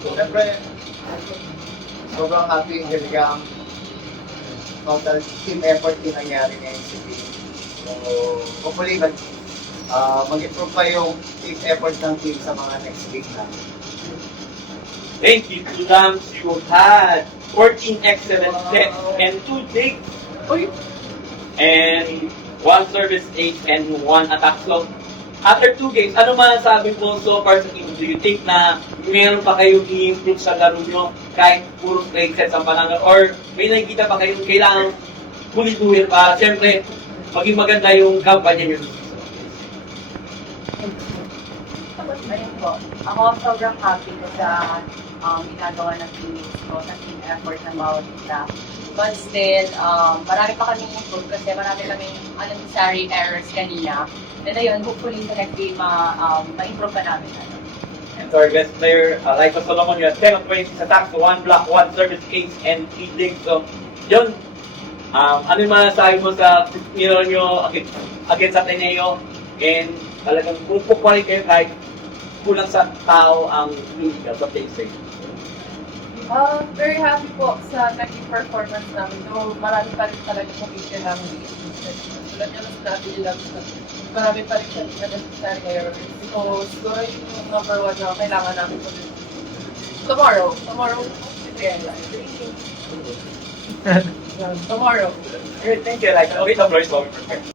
Siyempre, sobrang happy hiligang total team effort yung nangyari ngayon sa team. So, hopefully, mag-improve pa yung team effort ng team sa mga next week na. Thank you to Lams. You had 14 excellent sets and 2 digs. And 1 service ace and 1 attack. So, after 2 games, ano masasabi po so far sa team? Do you think na meron pa kayong i-improve sa laro nyo kahit puro straight sets ang panangal? Or may nakikita pa kayong kailangan kulituhin para siyempre maging maganda yung kampanya nyo? Ayun po. Ako sobrang happy ko sa ginagawa ng teammates ko, sa team effort ng bawat isa. But still, marami pa kaming improve kasi marami kaming unnecessary errors kanina. And ayun, hopefully sa next game, ma-improve pa namin. And to our guest player, Liza Solomon, you had 10 of 26 attacks, 1 block, 1 service ace, and 3 digs. So, yun. Ano yung masasabi mo sa mirror nyo against sa Ateneo? And talagang pupuk pa rin kayo kahit kulang sa tao ang physical sa pacing. Very happy po sa naging performance namin. So, marami pa rin talaga sa picture namin i-improve. Tulad nyo na sinabi nila, marami pa rin siya necessary errors. So, siguro yung number 1 na kailangan namin po tomorrow, realize. Tomorrow. Great, thank you, Liza. Okay, the floor is over.